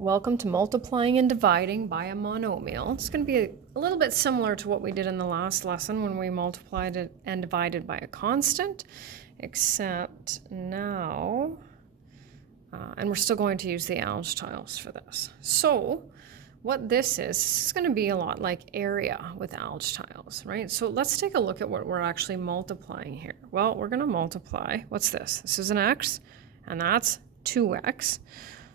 Welcome to multiplying and dividing by a monomial. It's going to be a little bit similar to what we did in the last lesson when we multiplied it and divided by a constant, except now, and we're still going to use the algebra tiles for this. So what this is going to be a lot like area with algebra tiles, right? So let's take a look at what we're actually multiplying here. Well, we're going to multiply, what's this? This is an x, and that's 2x.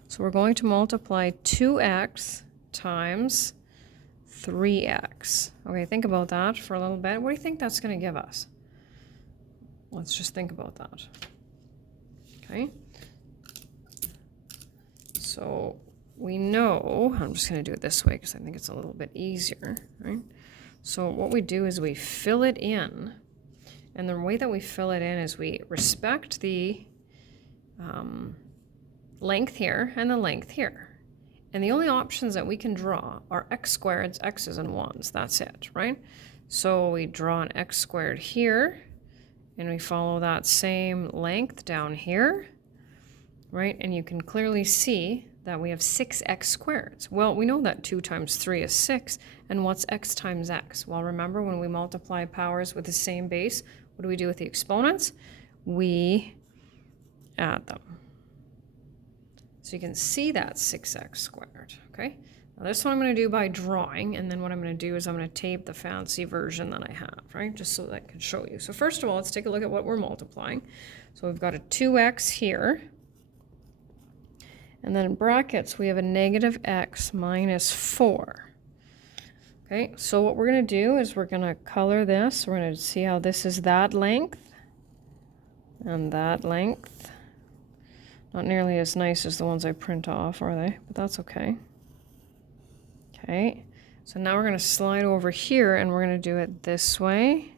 So we're going to multiply 2x times 3x. Okay, think about that for a little bit. What do you think that's going to give us? Let's just think about that. Okay. So we know, I'm just going to do it this way because I think it's a little bit easier, right? So what we do is we fill it in, and the way that we fill it in is we respect the length here and the length here. And the only options that we can draw are x squareds, x's, and 1's. That's it, right? So we draw an x squared here, and we follow that same length down here, right? And you can clearly see that we have 6x squareds. Well, we know that 2 times 3 is 6, and what's x times x? Well, remember when we multiply powers with the same base, what do we do with the exponents? We add them. So you can see that 6x squared, okay? Now this one I'm going to do by drawing, and then what I'm going to do is I'm going to tape the fancy version that I have, right? Just so that I can show you. So first of all, let's take a look at what we're multiplying. So we've got a 2x here, and then in brackets we have a negative x minus 4. Okay, so what we're going to do is we're going to color this. We're going to see how this is that length and that length. Not nearly as nice as the ones I print off, are they? But that's okay. Okay, so now we're going to slide over here and we're going to do it this way.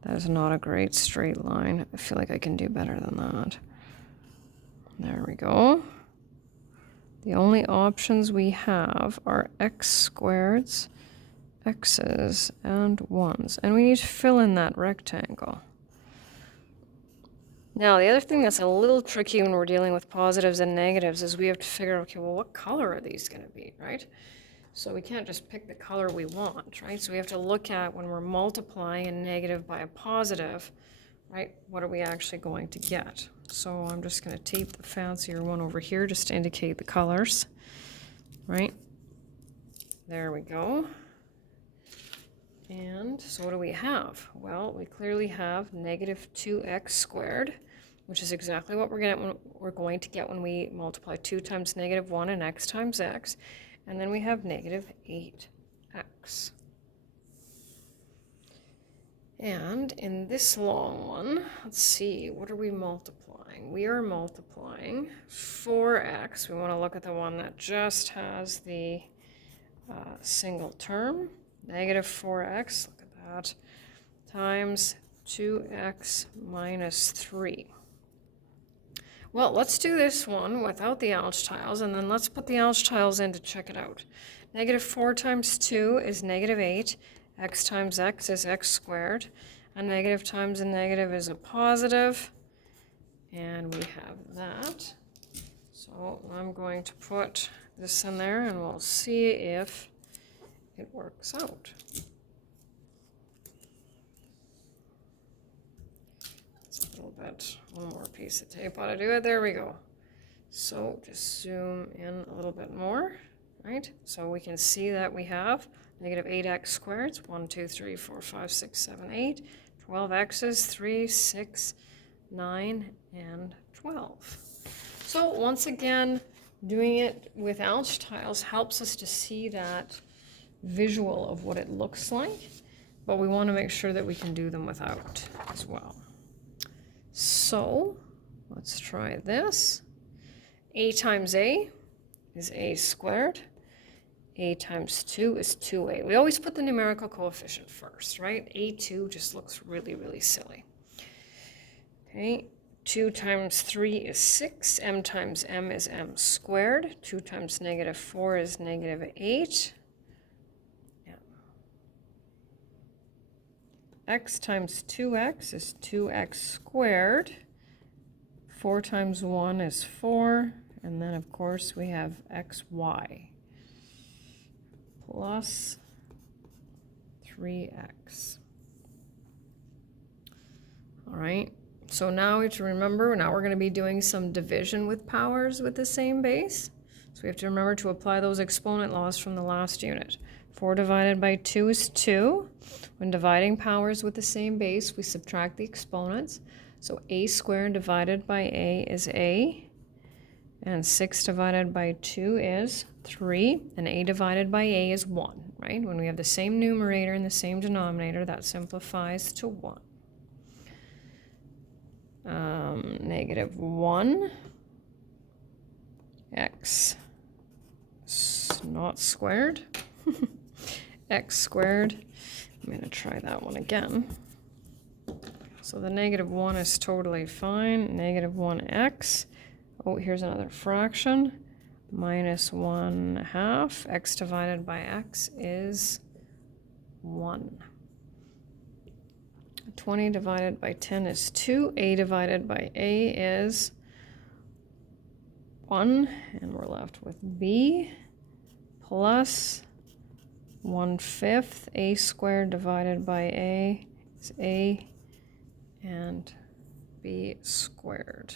That is not a great straight line. I feel like I can do better than that. There we go. The only options we have are x squareds, x's, and 1's. And we need to fill in that rectangle. Now, the other thing that's a little tricky when we're dealing with positives and negatives is we have to figure out, okay, well, what color are these going to be, right? So we can't just pick the color we want, right? So we have to look at when we're multiplying a negative by a positive, right? What are we actually going to get? So I'm just going to tape the fancier one over here just to indicate the colors, right? There we go. And so what do we have? Well, we clearly have negative 2x squared, which is exactly what we're going to get when we multiply 2 times negative 1 and x times x. And then we have negative 8x. And in this long one, let's see, what are we multiplying? We are multiplying 4x. We want to look at the one that just has the single term. Negative 4x, look at that, times 2x minus 3. Well, let's do this one without the algebra tiles, and then let's put the algebra tiles in to check it out. Negative 4 times 2 is negative 8. X times x is x squared. A negative times a negative is a positive. And we have that. So I'm going to put this in there, and we'll see if it works out. It's a little bit, one more piece of tape ought to do it. There we go. So just zoom in a little bit more, right? So we can see that we have negative 8x squared, 1, 2, 3, 4, 5, 6, 7, 8, 12 x's, 3, 6, 9, and 12. So once again, doing it with algebra tiles helps us to see that visual of what it looks like, but we want to make sure that we can do them without as well. So let's try this. A times a is a squared. A times 2 is 2a. We always put the numerical coefficient first, right? A2 just looks really, really silly. Okay, 2 times 3 is 6. M times m is m squared. 2 times negative 4 is negative 8. X times 2x is 2x squared. 4 times 1 is 4, And then, of course, we have xy plus 3x. All right, so now we have to remember, now we're going to be doing some division with powers with the same base. So we have to remember to apply those exponent laws from the last unit. 4 divided by 2 is 2. When dividing powers with the same base, we subtract the exponents. So a squared divided by a is a. And 6 divided by 2 is 3. And a divided by a is 1, right? When we have the same numerator and the same denominator, that simplifies to 1. Negative 1 x not squared x squared. I'm going to try that one again. So the negative 1 is totally fine. Negative 1x. Oh, here's another fraction. Minus 1/2. X divided by x is 1. 20 divided by 10 is 2. A divided by a is 1. And we're left with b plus 1/5. A squared divided by a is a, and b squared.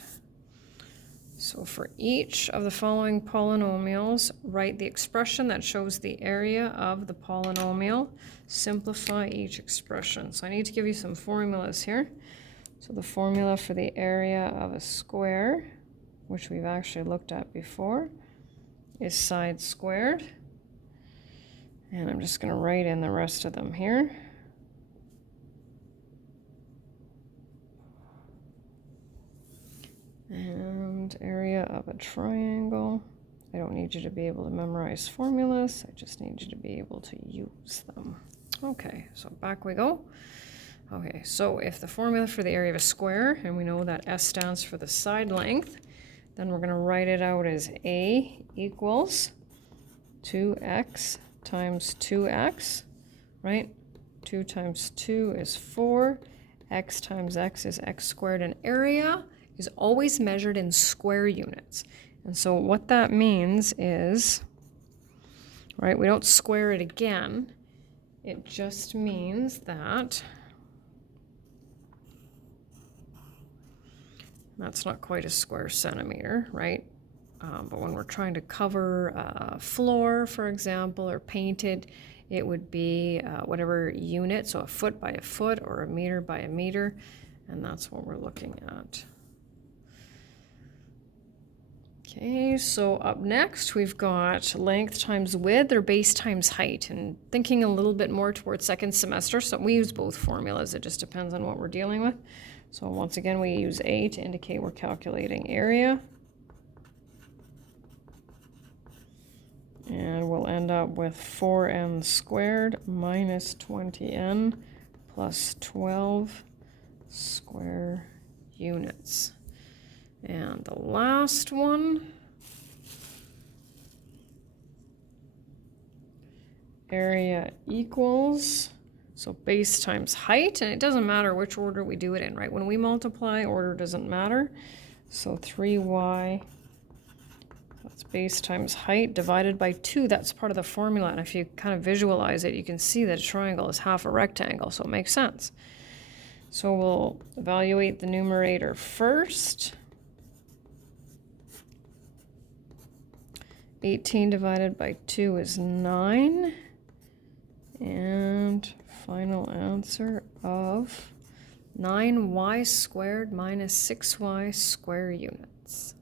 So for each of the following polynomials, write the expression that shows the area of the polynomial. Simplify each expression. So I need to give you some formulas here. So the formula for the area of a square, which we've actually looked at before, is side squared. And I'm just going to write in the rest of them here. And area of a triangle. I don't need you to be able to memorize formulas. I just need you to be able to use them. Okay, so back we go. Okay, so if the formula for the area of a square, and we know that S stands for the side length, then we're going to write it out as A equals 2x times 2x, right? 2 times 2 is 4. X times x is x squared. And area is always measured in square units. And so what that means is, right, we don't square it again. It just means that that's not quite a square centimeter, right? But when we're trying to cover a floor, for example, or paint it, it would be whatever unit, so a foot by a foot or a meter by a meter, and that's what we're looking at. Okay, so up next we've got length times width or base times height, and thinking a little bit more towards second semester, so we use both formulas, it just depends on what we're dealing with. So once again we use A to indicate we're calculating area. And we'll end up with 4n squared minus 20n plus 12 square units. And the last one, area equals, so base times height, and it doesn't matter which order we do it in, right? When we multiply, order doesn't matter. So 3y, that's base times height, divided by 2. That's part of the formula, and if you kind of visualize it, you can see that a triangle is half a rectangle, so it makes sense. So we'll evaluate the numerator first. 18 divided by 2 is 9. And final answer of 9y squared minus 6y square units.